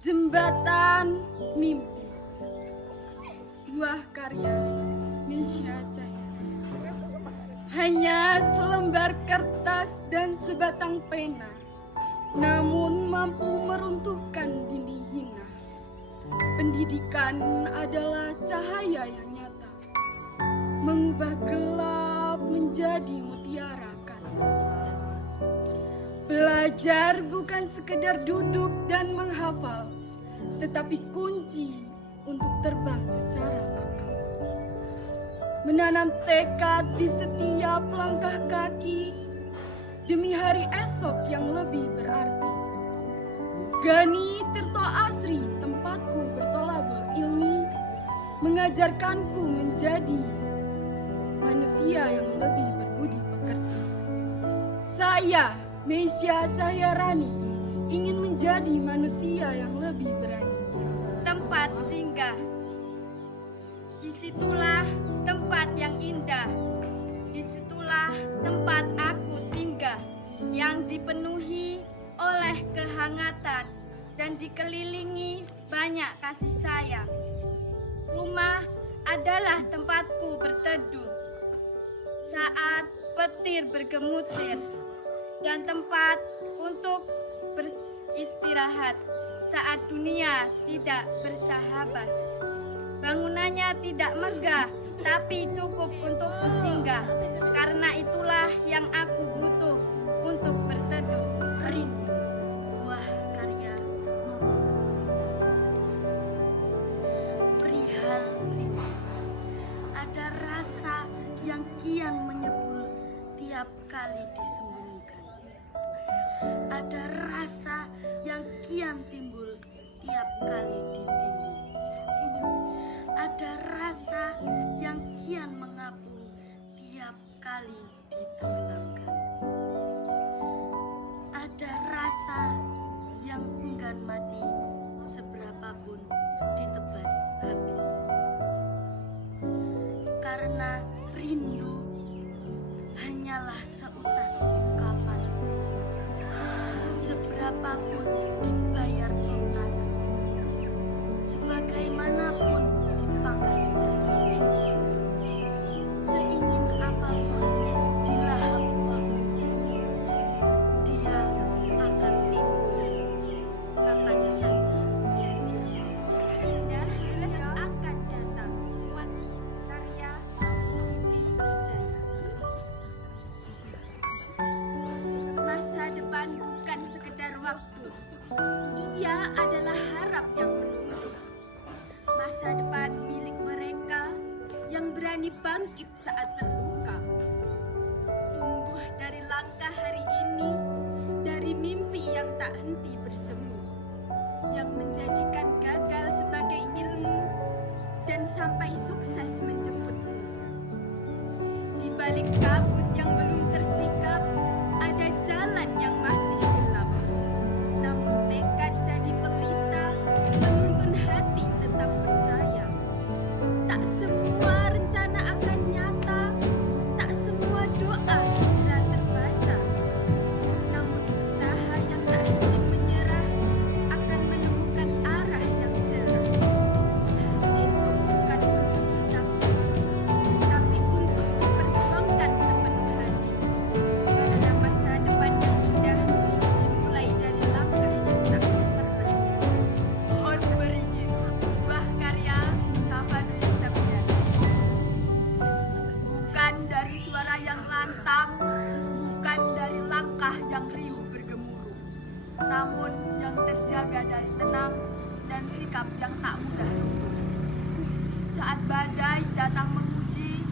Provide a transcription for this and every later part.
Jembatan Mimpi. Buah karya Meisya Cahyara. Hanya selembar kertas dan sebatang pena, namun mampu meruntuhkan dinding hina. Pendidikan adalah cahaya yang nyata, mengubah gelap menjadi mutiara kan. Belajar bukan sekedar duduk dan menghafal, tetapi kunci untuk terbang secara akal. Menanam tekad di setiap langkah kaki demi hari esok yang lebih berarti. Gani Tirto Asri, tempatku bertolabul ilmi, mengajarkanku menjadi manusia yang lebih berbudi pekerti. Saya, Meisya Cahyarani, ingin menjadi manusia yang lebih berani. Tempat singgah, disitulah tempat yang indah, disitulah tempat aku singgah, yang dipenuhi oleh kehangatan dan dikelilingi banyak kasih sayang. Rumah adalah tempatku berteduh saat petir bergemutir, dan tempat untuk beristirahat saat dunia tidak bersahabat. Bangunannya tidak megah, tapi cukup untukku singgah. Karena itulah yang aku butuh untuk berteduh. Rindu, buah karya perihal rindu. Ada rasa yang kian menyebul tiap kali disembunyikan. Ada rasa yang kian timbul tiap kali ditimbun. Ada rasa yang kian mengapung tiap kali ditenggelamkan. Ada rasa yang enggan mati seberapapun ditebas habis. Karena rindu hanyalah seutas ungkapan, seberapapun dibayar tuntas, sebagaimanapun dipangkas jarak, seingin apapun dilahap waktu, dia akan timbul kapan saja yang dia mau. Indah yang akan datang. Karya Siti Berjaya. Masa depan bukan sekedar waktu, ia adalah harap yang menunggu. Masa depan milik mereka yang berani bangkit saat terluka. Tumbuh dari langkah hari ini, dari mimpi yang tak henti bersemu, yang menjadikan gagal sebagai ilmu dan sampai sukses menjemputmu. Di balik kabut yang belum tersikap, ada jalan yang masih gelap. Namun tekad jadi pelita, menuntun hati tetap percaya. Tak semua rencana akan nyata, tak semua doa segera terbaca. Namun usaha yang tak henti menyerah akan menemukan arah yang cerah. Hari esok bukan untuk dicapai, tapi untuk diperjuangkan sepenuh hati. Karena masa depan yang indah dimulai dari langkah yang tak pernah. Mohon berizin, buah karya Safanui Septian. Bukan dari suara yang lantang, bukan dari langkah yang riuh bergemuruh, namun yang terjaga dari tenang dan sikap yang tak mudah runtuh. Saat badai datang menguji,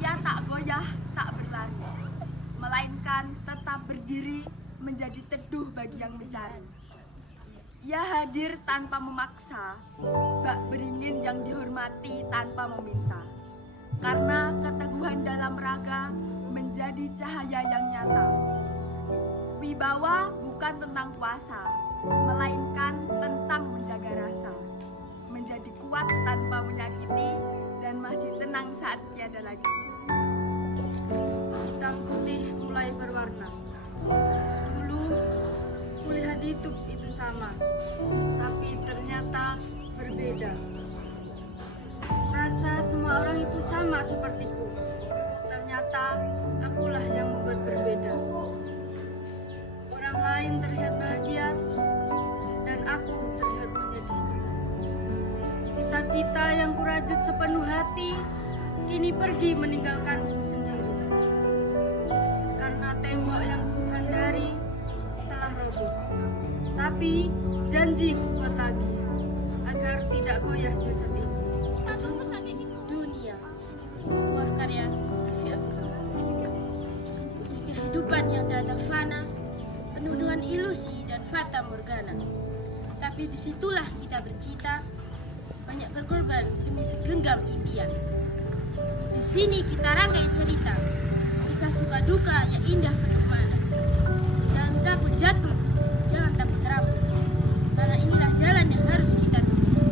ia tak goyah, tak berlari, melainkan tetap berdiri menjadi teduh bagi yang mencari. Ia hadir tanpa memaksa, bak beringin yang dihormati tanpa meminta. Karena keteguhan dalam raga menjadi cahaya yang nyata. Wibawa bukan tentang kuasa, melainkan tentang menjaga rasa. Menjadi kuat tanpa menyakiti dan masih tenang saat tiada lagi. Hitam putih mulai berwarna. Dulu kulihat YouTube itu sama, tapi itu sama sepertiku. Ternyata akulah yang membuat berbeda. Orang lain terlihat bahagia dan aku terlihat menyedihkan. Cita-cita yang kurajut sepenuh hati kini pergi meninggalkanku sendiri. Karena tembok yang kusandari telah roboh. Tapi janji ku buat lagi agar tidak goyah jasad ini. Dunia, buah karya Sylvia Furlong. Uji kehidupan yang ternyata fana, penuh dengan ilusi dan fata morgana. Tapi disitulah kita bercita, banyak berkorban demi segenggam impian. Di sini kita rangkai cerita, kisah suka duka yang indah penuh mana. Jangan takut jatuh, jangan takut rapuh, karena inilah jalan yang harus kita tempuh.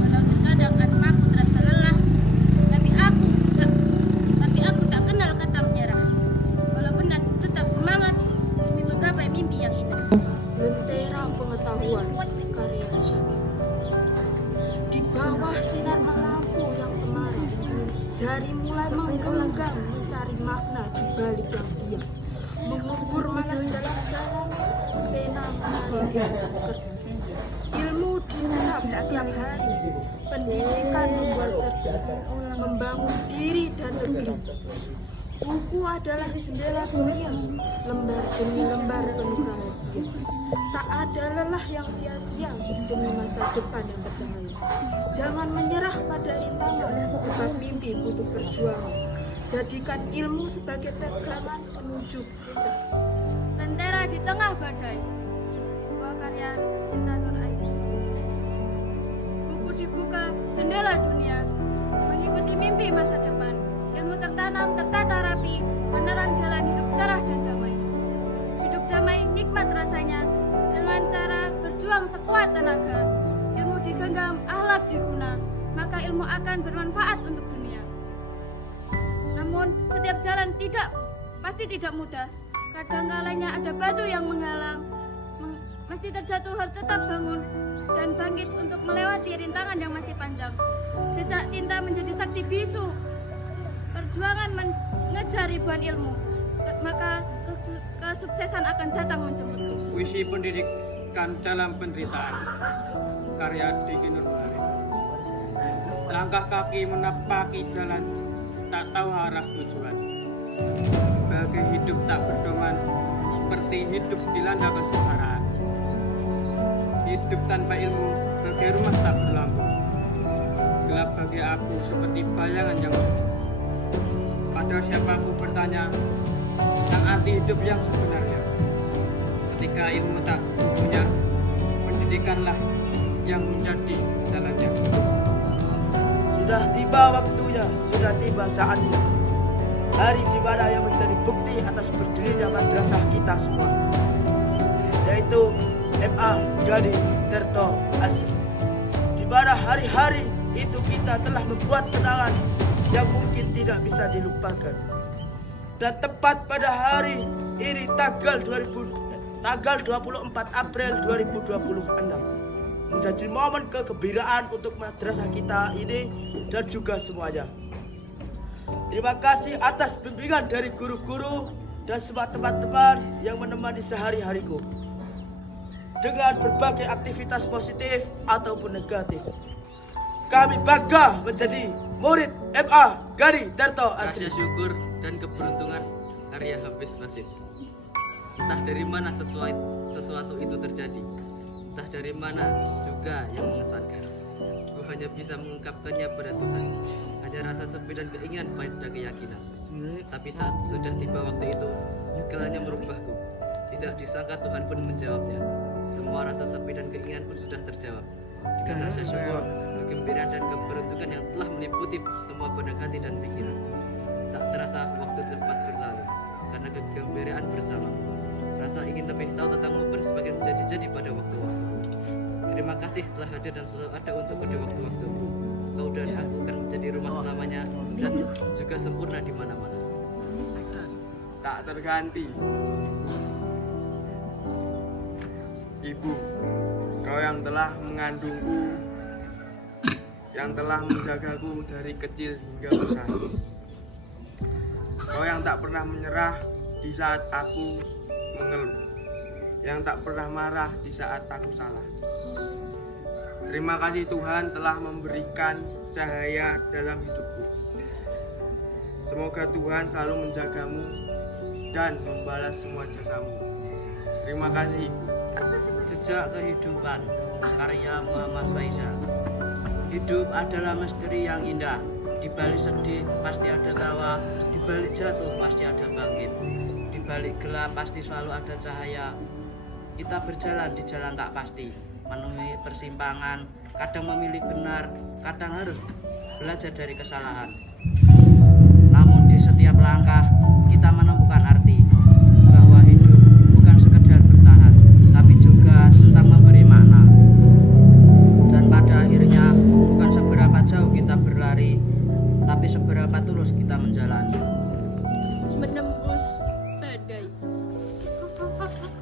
Walau terkadang atmaku terasa lelah, tapi aku tak kenal kata menyerah. Walaupun aku tetap semangat demi menggapai mimpi yang indah. Lentera pengetahuan karya Syamil. Di bawah sinar lampu yang kemarin, jari mulai menggelenggang mencari makna di balik yang diam. Mengubur malas dalam jalan, pena menari di atas kertas. Ilmu diserap setiap hari, pendidikan membuat cerdas, membangun diri dan negeri. Buku adalah jendela dunia, lembar demi lembar penuh rahasia. Tak ada lelah yang sia-sia demi masa depan yang bercahaya. Jangan menyerah pada rintangan, sebab mimpi butuh perjuangan. Jadikan ilmu sebagai pegangan menuju puncak. Lentera di tengah badai. Buah karya Cinta Nur Aini. Buku dibuka, jendela dunia, mengikuti mimpi masa depan. Ilmu tertanam, tertata rapi, menerang jalan hidup cerah dan damai. Hidup damai nikmat rasanya, dengan cara berjuang sekuat tenaga. Ilmu digenggam, akhlak diguna, maka ilmu akan bermanfaat untuk dunia. Namun setiap jalan pasti tidak mudah. Kadang kalanya ada batu yang menghalang. Mesti terjatuh harus tetap bangun dan bangkit untuk melewati rintangan yang masih panjang. Jejak tinta menjadi saksi bisu. Perjuangan mengejar ribuan ilmu, maka kesuksesan akan datang menjemputmu. Puisi pendidikan dalam penderitaan, karya Diki Nurmarin. Langkah kaki menapaki jalan, tak tahu arah tujuan. Bagai hidup tak berdoman, seperti hidup dilanda kesengsaraan. Hidup tanpa ilmu, bagai rumah tak berlampu. Gelap bagi aku seperti bayangan yang sunyi. Pada siapa aku bertanya tentang arti hidup yang sebenarnya. Ketika ilmu tak punya, pendidikanlah yang menjadi jalannya. Sudah tiba waktunya, sudah tiba saatnya. Hari di mana yang menjadi bukti atas berdirinya madrasah kita semua, yaitu MA Gani Tirto Asri. Di mana hari-hari itu kita telah membuat kenangan yang mungkin tidak bisa dilupakan. Dan tepat pada hari ini tanggal 24 April 2026 menjadi momen kegembiraan untuk madrasah kita ini dan juga semuanya. Terima kasih atas bimbingan dari guru-guru dan semua teman-teman yang menemani sehari-hariku dengan berbagai aktivitas positif ataupun negatif. Kami bangga menjadi murid MA Gani Tirto Asri. Rasa syukur dan keberuntungan karya Hafiz Basit. Entah dari mana sesuatu itu terjadi, entah dari mana juga yang mengesankan. Ku hanya bisa mengungkapkannya pada Tuhan. Hanya rasa sepi dan keinginan pada keyakinan. Tapi saat sudah tiba waktu itu, segalanya merubahku. Tidak disangka Tuhan pun menjawabnya. Semua rasa sepi dan keinginan pun sudah terjawab. Dengan rasa syukur, kegembiraan dan keberuntungan yang telah meliputi semua benak hati dan pikiran. Tak terasa waktu cepat berlalu karena kegembiraan bersama. Rasa ingin lebih tahu tentangmu pun semakin menjadi-jadi pada waktu-waktu. Terima kasih telah hadir dan selalu ada untuk pada waktu-waktu. Kau dan aku akan menjadi rumah selamanya dan juga sempurna di mana-mana. Tak terganti. Ibu, kau yang telah mengandungku yang telah menjagaku dari kecil hingga besar. Kau yang tak pernah menyerah di saat aku mengeluh, yang tak pernah marah di saat aku salah. Terima kasih Tuhan telah memberikan cahaya dalam hidupku. Semoga Tuhan selalu menjagamu dan membalas semua jasamu. Terima kasih. Jejak kehidupan, karya Muhammad Faisal. Hidup adalah misteri yang indah. Di balik sedih pasti ada tawa, di balik jatuh pasti ada bangkit, di balik gelap pasti selalu ada cahaya. Kita berjalan di jalan tak pasti, menemui persimpangan, kadang memilih benar, kadang harus belajar dari kesalahan. Namun di setiap langkah kita menemukan arti bahwa hidup bukan sekedar bertahan, tapi juga tentang memberi makna. Dan pada akhirnya bukan seberapa jauh kita berlari, tapi seberapa tulus kita menjalani. Menembus badai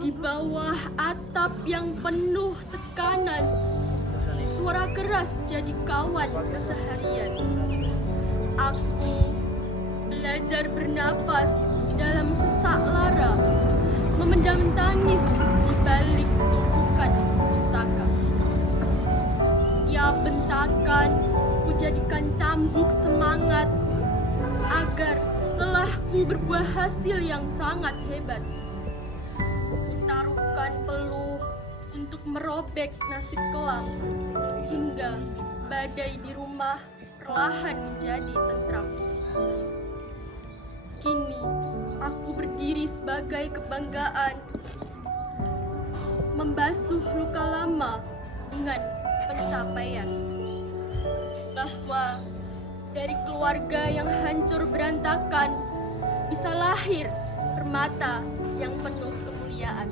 di bawah atap yang penuh tekanan, suara keras jadi kawan keseharian. Aku belajar bernapas dalam sesak lara, memendam tangis di balik tumpukan pustaka. Setiap bentakan ku jadikan cambuk semangat agar lelahku berbuah hasil yang sangat hebat. Taruhkan peluh untuk merobek nasib kelam, hingga badai di rumah perlahan menjadi tentram. Kini aku berdiri sebagai kebanggaan, membasuh luka lama dengan pencapaian. Bahwa dari keluarga yang hancur berantakan bisa lahir permata yang penuh kemuliaan.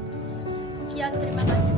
Sekian, terima kasih.